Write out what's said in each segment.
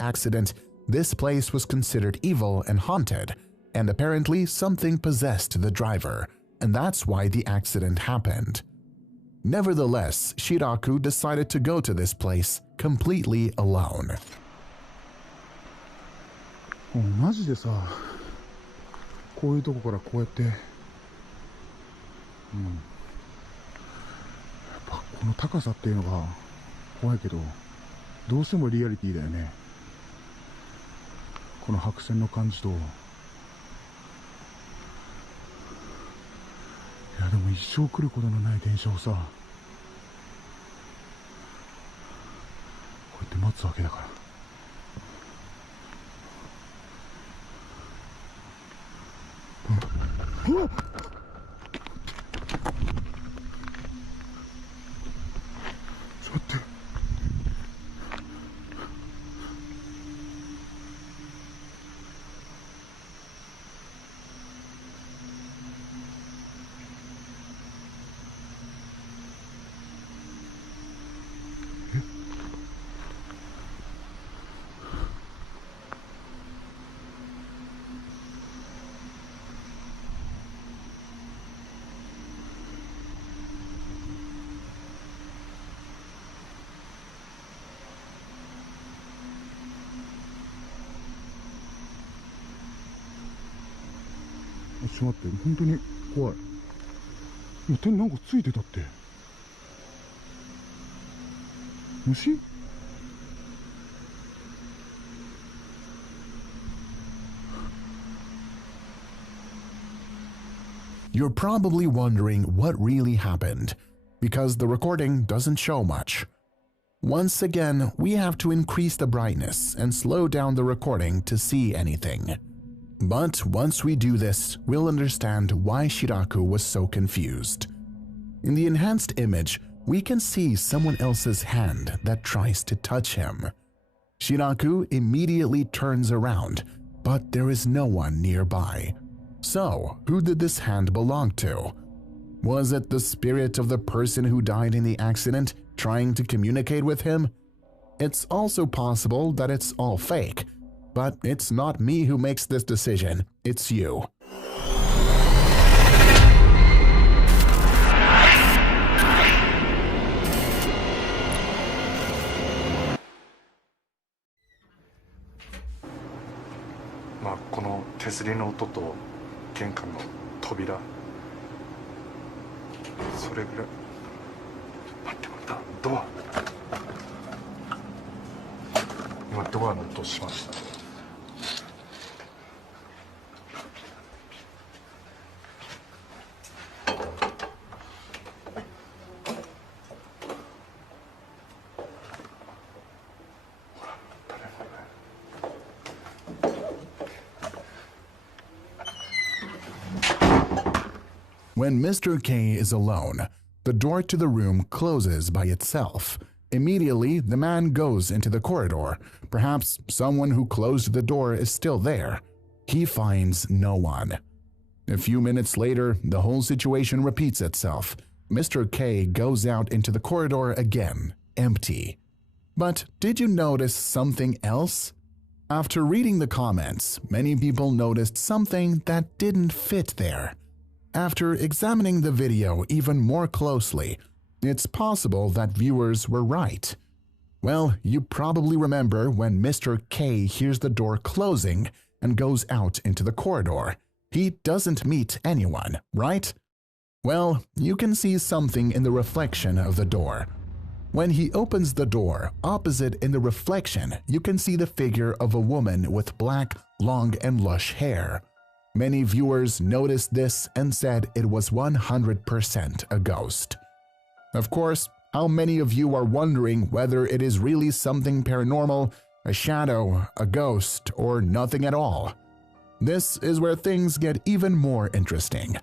accident, this place was considered evil and haunted, and apparently something possessed the driver, and that's why the accident happened. Nevertheless, Shiraku decided to go to this place completely alone. マジでさ、こういうとこからこうやって、やっぱこの高さっていうのが怖いけど、どうしてもリアリティだよね。この白線の感じと。いやでも一生来ることのない電車をさ、こうやって待つわけだから。うわっ！ちょっと待って。ちょっと待って、本当に怖い。いや、手になんかついてたって。虫？You're probably wondering what really happened, because the recording doesn't show much. Once again, we have to increase the brightness and slow down the recording to see anything. But once we do this, we'll understand why Shiraku was so confused. In the enhanced image, we can see someone else's hand that tries to touch him. Shiraku immediately turns around, but there is no one nearby. So, who did this hand belong to? Was it the spirit of the person who died in the accident trying to communicate with him? It's also possible that it's all fake, but it's not me who makes this decision, it's you. Ma, この手すりの音と玄関の扉、それぐらい。待って待った、ドア。今ドアの音しました。When Mr. K is alone, the door to the room closes by itself. Immediately, the man goes into the corridor. Perhaps someone who closed the door is still there. He finds no one. A few minutes later, the whole situation repeats itself. Mr. K goes out into the corridor again, empty. But did you notice something else? After reading the comments, many people noticed something that didn't fit there. After examining the video even more closely, it's possible that viewers were right. Well, you probably remember when Mr. K hears the door closing and goes out into the corridor. He doesn't meet anyone, right? Well, you can see something in the reflection of the door. When he opens the door, opposite in the reflection, you can see the figure of a woman with black, long and lush hair. Many viewers noticed this and said it was 100% a ghost. Of course, how many of you are wondering whether it is really something paranormal, a shadow, a ghost, or nothing at all? This is where things get even more interesting.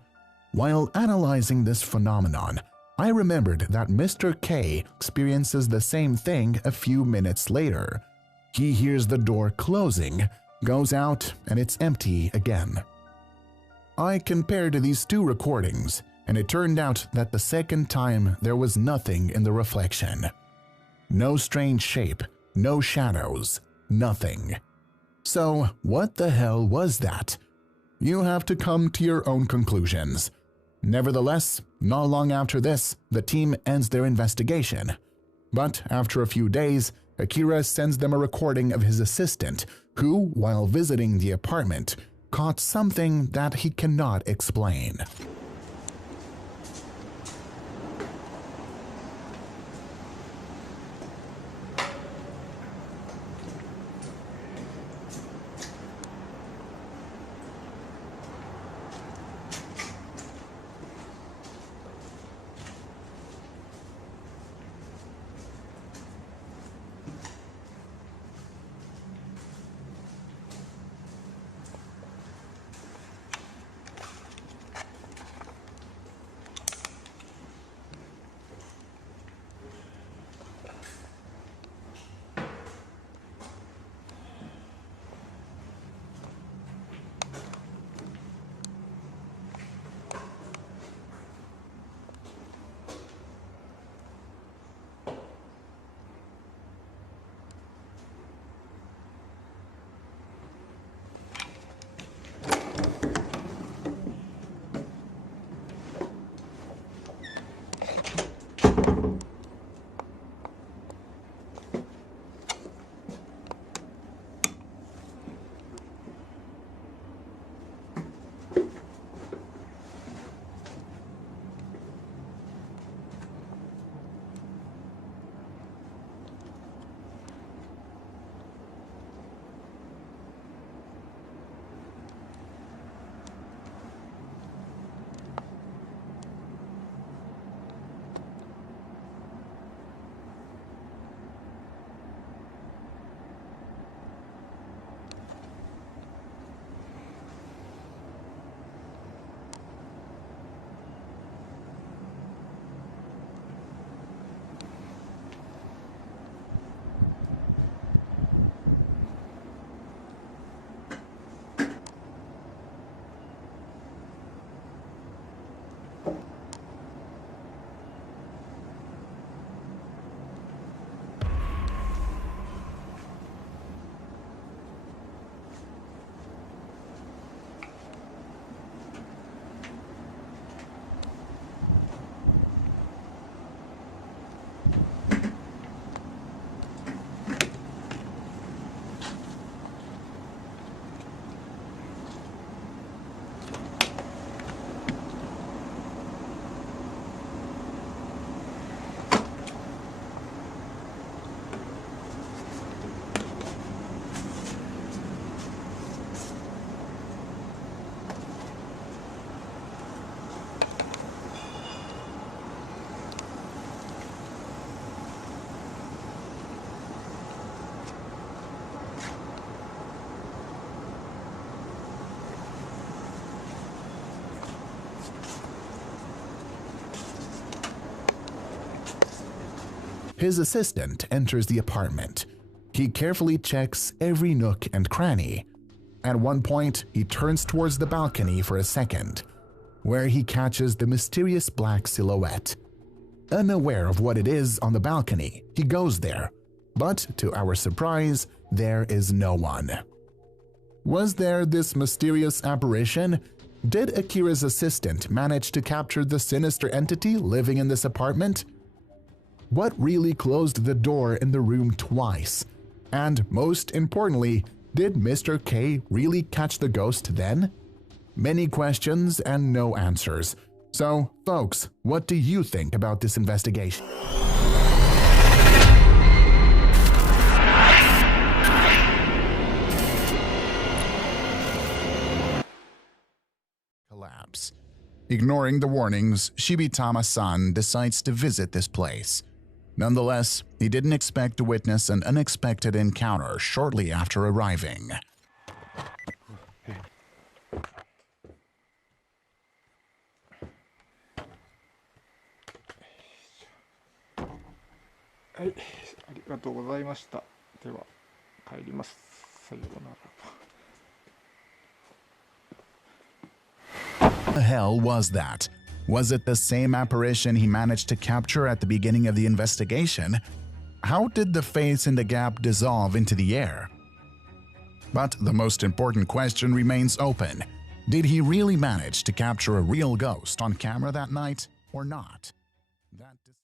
While analyzing this phenomenon, I remembered that Mr. K experiences the same thing a few minutes later. He hears the door closing, goes out, and it's empty again. I compared these two recordings, and it turned out that the second time there was nothing in the reflection. No strange shape, no shadows, nothing. So, what the hell was that? You have to come to your own conclusions. Nevertheless, not long after this, the team ends their investigation. But after a few days, Akira sends them a recording of his assistant, who, while visiting the apartment, caught something that he cannot explain. His assistant enters the apartment. He carefully checks every nook and cranny. At one point, he turns towards the balcony for a second, where he catches the mysterious black silhouette. Unaware of what it is on the balcony, he goes there, but to our surprise, there is no one. Was there this mysterious apparition? Did Akira's assistant manage to capture the sinister entity living in this apartment? What really closed the door in the room twice? And most importantly, did Mr. K really catch the ghost then? Many questions and no answers. So, folks, what do you think about this investigation? Collapse. Ignoring the warnings, Shibitama-san decides to visit this place. Nonetheless, he didn't expect to witness an unexpected encounter shortly after arriving. What the hell was that? Was it the same apparition he managed to capture at the beginning of the investigation? How did the face in the gap dissolve into the air? But the most important question remains open. Did he really manage to capture a real ghost on camera that night or not?